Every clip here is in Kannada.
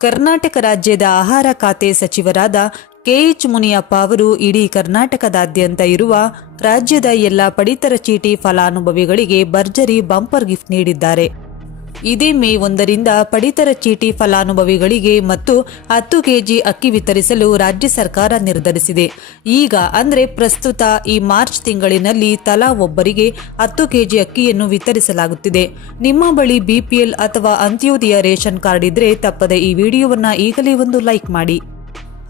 ಕರ್ನಾಟಕ ರಾಜ್ಯದ ಆಹಾರ ಖಾತೆ ಸಚಿವರಾದ ಕೆಎಚ್ ಮುನಿಯಪ್ಪ ಅವರು ಇಡೀ ಕರ್ನಾಟಕದಾದ್ಯಂತ ಇರುವ ರಾಜ್ಯದ ಎಲ್ಲ ಪಡಿತರ ಚೀಟಿ ಫಲಾನುಭವಿಗಳಿಗೆ ಭರ್ಜರಿ ಬಂಪರ್ ಗಿಫ್ಟ್ ನೀಡಿದ್ದಾರೆ. ಇದೇ ಮೇ ಒಂದರಿಂದ ಪಡಿತರ ಚೀಟಿ ಫಲಾನುಭವಿಗಳಿಗೆ ಮತ್ತು ಹತ್ತು ಕೆಜಿ ಅಕ್ಕಿ ವಿತರಿಸಲು ರಾಜ್ಯ ಸರ್ಕಾರ ನಿರ್ಧರಿಸಿದೆ. ಈಗ ಅಂದರೆ ಪ್ರಸ್ತುತ ಈ ಮಾರ್ಚ್ ತಿಂಗಳಿನಲ್ಲಿ ತಲಾ ಒಬ್ಬರಿಗೆ ಹತ್ತು ಕೆಜಿ ಅಕ್ಕಿಯನ್ನು ವಿತರಿಸಲಾಗುತ್ತಿದೆ. ನಿಮ್ಮ ಬಳಿ ಬಿಪಿಎಲ್ ಅಥವಾ ಅಂತ್ಯೋದಯ ರೇಷನ್ ಕಾರ್ಡ್ ಇದ್ರೆ ತಪ್ಪದೆ ಈ ವಿಡಿಯೋವನ್ನು ಈಗಲೇ ಒಂದು ಲೈಕ್ ಮಾಡಿ.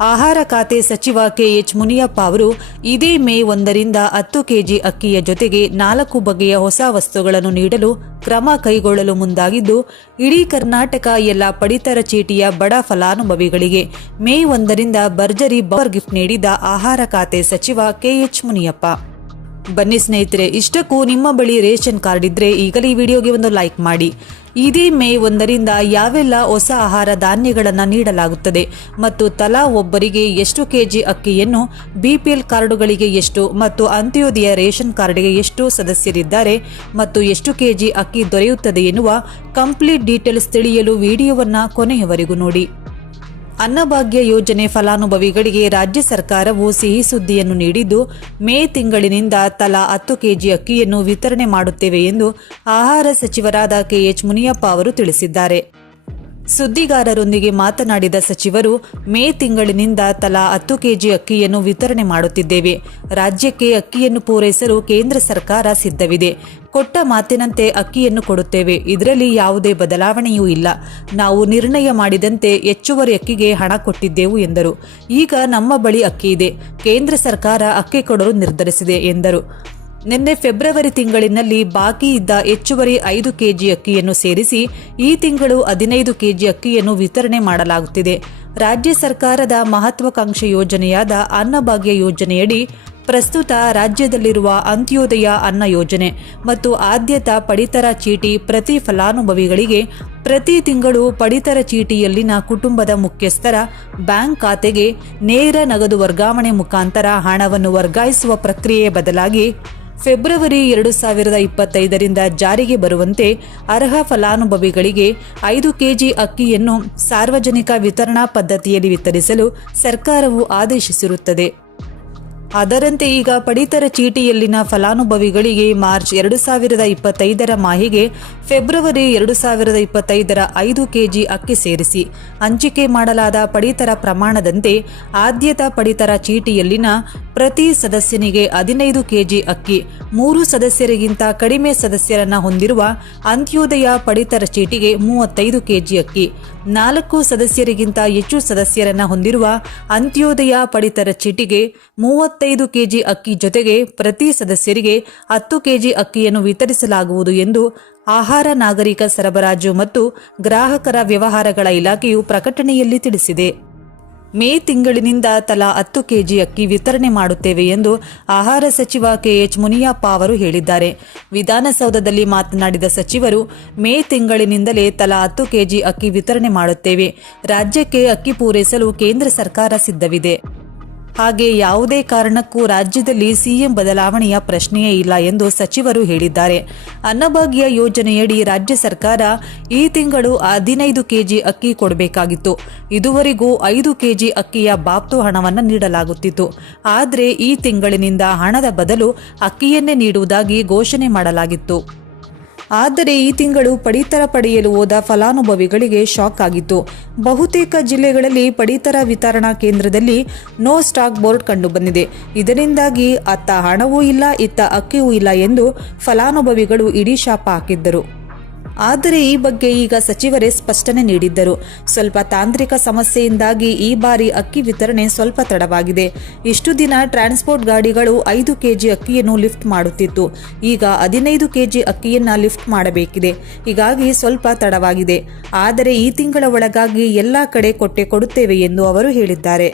ಆಹಾರ ಖಾತೆ ಸಚಿವ ಕೆಎಚ್ ಮುನಿಯಪ್ಪ ಅವರು ಇದೇ ಮೇ ಒಂದರಿಂದ ಹತ್ತು ಕೆಜಿ ಅಕ್ಕಿಯ ಜೊತೆಗೆ ನಾಲ್ಕು ಬಗೆಯ ಹೊಸ ವಸ್ತುಗಳನ್ನು ನೀಡಲು ಕ್ರಮ ಕೈಗೊಳ್ಳಲು ಮುಂದಾಗಿದ್ದು, ಇಡೀ ಕರ್ನಾಟಕ ಎಲ್ಲ ಪಡಿತರ ಚೀಟಿಯ ಬಡ ಫಲಾನುಭವಿಗಳಿಗೆ ಮೇ ಒಂದರಿಂದ ಭರ್ಜರಿ ಬವರ್ ಗಿಫ್ಟ್ ನೀಡಿದ ಆಹಾರ ಖಾತೆ ಸಚಿವ ಕೆಎಚ್ ಮುನಿಯಪ್ಪ. ಬನ್ನಿ ಸ್ನೇಹಿತರೆ, ಇಷ್ಟಕ್ಕೂ ನಿಮ್ಮ ಬಳಿ ರೇಷನ್ ಕಾರ್ಡ್ ಇದ್ರೆ ಈಗಲೇ ಈ ವಿಡಿಯೋಗೆ ಒಂದು ಲೈಕ್ ಮಾಡಿ. ಇದೇ ಮೇ ಒಂದರಿಂದ ಯಾವೆಲ್ಲ ಹೊಸ ಆಹಾರ ಧಾನ್ಯಗಳನ್ನು ನೀಡಲಾಗುತ್ತದೆ ಮತ್ತು ತಲಾ ಒಬ್ಬರಿಗೆ ಎಷ್ಟು ಕೆಜಿ ಅಕ್ಕಿಯನ್ನು, ಬಿಪಿಎಲ್ ಕಾರ್ಡುಗಳಿಗೆ ಎಷ್ಟು ಮತ್ತು ಅಂತ್ಯೋದಯ ರೇಷನ್ ಕಾರ್ಡ್ಗೆ ಎಷ್ಟು ಸದಸ್ಯರಿದ್ದಾರೆ ಮತ್ತು ಎಷ್ಟು ಕೆಜಿ ಅಕ್ಕಿ ದೊರೆಯುತ್ತದೆ ಎನ್ನುವ ಕಂಪ್ಲೀಟ್ ಡೀಟೇಲ್ಸ್ ತಿಳಿಯಲು ವಿಡಿಯೋವನ್ನು ಕೊನೆಯವರೆಗೂ ನೋಡಿ. ಅನ್ನಭಾಗ್ಯ ಯೋಜನೆ ಫಲಾನುಭವಿಗಳಿಗೆ ರಾಜ್ಯ ಸರ್ಕಾರವು ಸಿಹಿ ಸುದ್ದಿಯನ್ನು ನೀಡಿದ್ದು, ಮೇ ತಿಂಗಳಿನಿಂದ ತಲಾ ಹತ್ತು ಕೆಜಿ ಅಕ್ಕಿಯನ್ನು ವಿತರಣೆ ಮಾಡುತ್ತೇವೆ ಎಂದು ಆಹಾರ ಸಚಿವರಾದ ಕೆಎಚ್ ಮುನಿಯಪ್ಪ ಅವರು ತಿಳಿಸಿದ್ದಾರೆ. ಸುದ್ದಿಗಾರರೊಂದಿಗೆ ಮಾತನಾಡಿದ ಸಚಿವರು, ಮೇ ತಿಂಗಳಿನಿಂದ ತಲಾ ಹತ್ತು ಕೆಜಿ ಅಕ್ಕಿಯನ್ನು ವಿತರಣೆ ಮಾಡುತ್ತಿದ್ದೇವೆ. ರಾಜ್ಯಕ್ಕೆ ಅಕ್ಕಿಯನ್ನು ಪೂರೈಸಲು ಕೇಂದ್ರ ಸರ್ಕಾರ ಸಿದ್ಧವಿದೆ. ಕೊಟ್ಟ ಮಾತಿನಂತೆ ಅಕ್ಕಿಯನ್ನು ಕೊಡುತ್ತೇವೆ. ಇದರಲ್ಲಿ ಯಾವುದೇ ಬದಲಾವಣೆಯೂ ಇಲ್ಲ. ನಾವು ನಿರ್ಣಯ ಮಾಡಿದಂತೆ ಹೆಚ್ಚುವರಿ ಅಕ್ಕಿಗೆ ಹಣ ಕೊಟ್ಟಿದ್ದೆವು ಎಂದರು. ಈಗ ನಮ್ಮ ಬಳಿ ಅಕ್ಕಿ ಇದೆ. ಕೇಂದ್ರ ಸರ್ಕಾರ ಅಕ್ಕಿ ಕೊಡಲು ನಿರ್ಧರಿಸಿದೆ ಎಂದರು. ನಿನ್ನೆ ಫೆಬ್ರವರಿ ತಿಂಗಳಿನಲ್ಲಿ ಬಾಕಿ ಇದ್ದ ಹೆಚ್ಚುವರಿ ಐದು ಕೆಜಿ ಅಕ್ಕಿಯನ್ನು ಸೇರಿಸಿ ಈ ತಿಂಗಳು ಹದಿನೈದು ಕೆಜಿ ಅಕ್ಕಿಯನ್ನು ವಿತರಣೆ ಮಾಡಲಾಗುತ್ತಿದೆ. ರಾಜ್ಯ ಸರ್ಕಾರದ ಮಹತ್ವಾಕಾಂಕ್ಷೆ ಯೋಜನೆಯಾದ ಅನ್ನಭಾಗ್ಯ ಯೋಜನೆಯಡಿ ಪ್ರಸ್ತುತ ರಾಜ್ಯದಲ್ಲಿರುವ ಅಂತ್ಯೋದಯ ಅನ್ನ ಯೋಜನೆ ಮತ್ತು ಆದ್ಯತಾ ಪಡಿತರ ಚೀಟಿ ಪ್ರತಿ ಫಲಾನುಭವಿಗಳಿಗೆ ಪ್ರತಿ ತಿಂಗಳು ಪಡಿತರ ಚೀಟಿಯಲ್ಲಿನ ಕುಟುಂಬದ ಮುಖ್ಯಸ್ಥರ ಬ್ಯಾಂಕ್ ಖಾತೆಗೆ ನೇರ ನಗದು ವರ್ಗಾವಣೆ ಮುಖಾಂತರ ಹಣವನ್ನು ವರ್ಗಾಯಿಸುವ ಪ್ರಕ್ರಿಯೆ ಬದಲಾಗಿ ಫೆಬ್ರವರಿ ಎರಡು ಸಾವಿರದ ಇಪ್ಪತ್ತೈದರಿಂದ ಜಾರಿಗೆ ಬರುವಂತೆ ಅರ್ಹ ಫಲಾನುಭವಿಗಳಿಗೆ ಐದು ಕೆಜಿ ಅಕ್ಕಿಯನ್ನು ಸಾರ್ವಜನಿಕ ವಿತರಣಾ ಪದ್ಧತಿಯಲ್ಲಿ ವಿತರಿಸಲು ಸರ್ಕಾರವು ಆದೇಶಿಸಿರುತ್ತದೆ. ಅದರಂತೆ ಈಗ ಪಡಿತರ ಚೀಟಿಯಲ್ಲಿನ ಫಲಾನುಭವಿಗಳಿಗೆ ಮಾರ್ಚ್ ಎರಡು ಸಾವಿರದ ಇಪ್ಪತ್ತೈದರ ಮಾಹಿಗೆ ಫೆಬ್ರವರಿ ಎರಡು ಸಾವಿರದ ಇಪ್ಪತ್ತೈದರ ಐದು ಕೆಜಿ ಅಕ್ಕಿ ಸೇರಿಸಿ ಹಂಚಿಕೆ ಮಾಡಲಾದ ಪಡಿತರ ಪ್ರಮಾಣದಂತೆ ಆದ್ಯತಾ ಪಡಿತರ ಚೀಟಿಯಲ್ಲಿನ ಪ್ರತಿ ಸದಸ್ಯನಿಗೆ ಹದಿನೈದು ಕೆಜಿ ಅಕ್ಕಿ, ಮೂರು ಸದಸ್ಯರಿಗಿಂತ ಕಡಿಮೆ ಸದಸ್ಯರನ್ನ ಹೊಂದಿರುವ ಅಂತ್ಯೋದಯ ಪಡಿತರ ಚೀಟಿಗೆ ಮೂವತ್ತೈದು ಕೆಜಿ ಅಕ್ಕಿ, ನಾಲ್ಕು ಸದಸ್ಯರಿಗಿಂತ ಹೆಚ್ಚು ಸದಸ್ಯರನ್ನ ಹೊಂದಿರುವ ಅಂತ್ಯೋದಯ ಪಡಿತರ ಚೀಟಿಗೆ ಮೂವತ್ತೈದು ಕೆಜಿ ಅಕ್ಕಿ ಜೊತೆಗೆ ಪ್ರತಿ ಸದಸ್ಯರಿಗೆ ಹತ್ತು ಕೆಜಿ ಅಕ್ಕಿಯನ್ನು ವಿತರಿಸಲಾಗುವುದು ಎಂದು ಆಹಾರ ನಾಗರಿಕ ಸರಬರಾಜು ಮತ್ತು ಗ್ರಾಹಕರ ವ್ಯವಹಾರಗಳ ಇಲಾಖೆಯು ಪ್ರಕಟಣೆಯಲ್ಲಿ ತಿಳಿಸಿದೆ. ಮೇ ತಿಂಗಳಿನಿಂದ ತಲಾ ಹತ್ತು ಕೆಜಿ ಅಕ್ಕಿ ವಿತರಣೆ ಮಾಡುತ್ತೇವೆ ಎಂದು ಆಹಾರ ಸಚಿವ ಕೆಎಚ್ ಮುನಿಯಪ್ಪ ಅವರು ಹೇಳಿದ್ದಾರೆ. ವಿಧಾನಸೌಧದಲ್ಲಿ ಮಾತನಾಡಿದ ಸಚಿವರು, ಮೇ ತಿಂಗಳಿನಿಂದಲೇ ತಲಾ ಹತ್ತು ಕೆಜಿ ಅಕ್ಕಿ ವಿತರಣೆ ಮಾಡುತ್ತೇವೆ. ರಾಜ್ಯಕ್ಕೆ ಅಕ್ಕಿ ಪೂರೈಸಲು ಕೇಂದ್ರ ಸರ್ಕಾರ ಸಿದ್ಧವಿದೆ. ಹಾಗೆ ಯಾವುದೇ ಕಾರಣಕ್ಕೂ ರಾಜ್ಯದಲ್ಲಿ ಸಿಎಂ ಬದಲಾವಣೆಯ ಪ್ರಶ್ನೆಯೇ ಇಲ್ಲ ಎಂದು ಸಚಿವರು ಹೇಳಿದ್ದಾರೆ. ಅನ್ನಭಾಗ್ಯ ಯೋಜನೆಯಡಿ ರಾಜ್ಯ ಸರ್ಕಾರ ಈ ತಿಂಗಳು ಹದಿನೈದು ಕೆಜಿ ಅಕ್ಕಿ ಕೊಡಬೇಕಾಗಿತ್ತು. ಇದುವರೆಗೂ ಐದು ಕೆಜಿ ಅಕ್ಕಿಯ ಬಾಪ್ತು ಹಣವನ್ನು ನೀಡಲಾಗುತ್ತಿತ್ತು. ಆದರೆ ಈ ತಿಂಗಳಿನಿಂದ ಹಣದ ಬದಲು ಅಕ್ಕಿಯನ್ನೇ ನೀಡುವುದಾಗಿ ಘೋಷಣೆ ಮಾಡಲಾಗಿತ್ತು. ಆದರೆ ಈ ತಿಂಗಳು ಪಡಿತರ ಪಡೆಯಲು ಹೋದ ಫಲಾನುಭವಿಗಳಿಗೆ ಶಾಕ್ ಆಗಿತ್ತು. ಬಹುತೇಕ ಜಿಲ್ಲೆಗಳಲ್ಲಿ ಪಡಿತರ ವಿತರಣಾ ಕೇಂದ್ರದಲ್ಲಿ ನೋ ಸ್ಟಾಕ್ ಬೋರ್ಡ್ ಕಂಡುಬಂದಿದೆ. ಇದರಿಂದಾಗಿ ಅತ್ತ ಹಣವೂ ಇಲ್ಲ, ಇತ್ತ ಅಕ್ಕಿಯೂ ಇಲ್ಲ ಎಂದು ಫಲಾನುಭವಿಗಳು ಇಡೀ ಶಾಪ ಹಾಕಿದ್ದರು. ಆದರೆ ಈ ಬಗ್ಗೆ ಈಗ ಸಚಿವರೇ ಸ್ಪಷ್ಟನೆ ನೀಡಿದ್ದರು. ಸ್ವಲ್ಪ ತಾಂತ್ರಿಕ ಸಮಸ್ಯೆಯಿಂದಾಗಿ ಈ ಬಾರಿ ಅಕ್ಕಿ ವಿತರಣೆ ಸ್ವಲ್ಪ ತಡವಾಗಿದೆ. ಇಷ್ಟು ದಿನ ಟ್ರಾನ್ಸ್ಪೋರ್ಟ್ ಗಾಡಿಗಳು ಐದು ಕೆಜಿ ಅಕ್ಕಿಯನ್ನು ಲಿಫ್ಟ್ ಮಾಡುತ್ತಿತ್ತು. ಈಗ ಹದಿನೈದು ಕೆಜಿ ಅಕ್ಕಿಯನ್ನ ಲಿಫ್ಟ್ ಮಾಡಬೇಕಿದೆ. ಹೀಗಾಗಿ ಸ್ವಲ್ಪ ತಡವಾಗಿದೆ. ಆದರೆ ಈ ತಿಂಗಳ ಒಳಗಾಗಿ ಎಲ್ಲಾ ಕಡೆ ಕೊಟ್ಟೆ ಕೊಡುತ್ತೇವೆ ಎಂದು ಅವರು ಹೇಳಿದ್ದಾರೆ.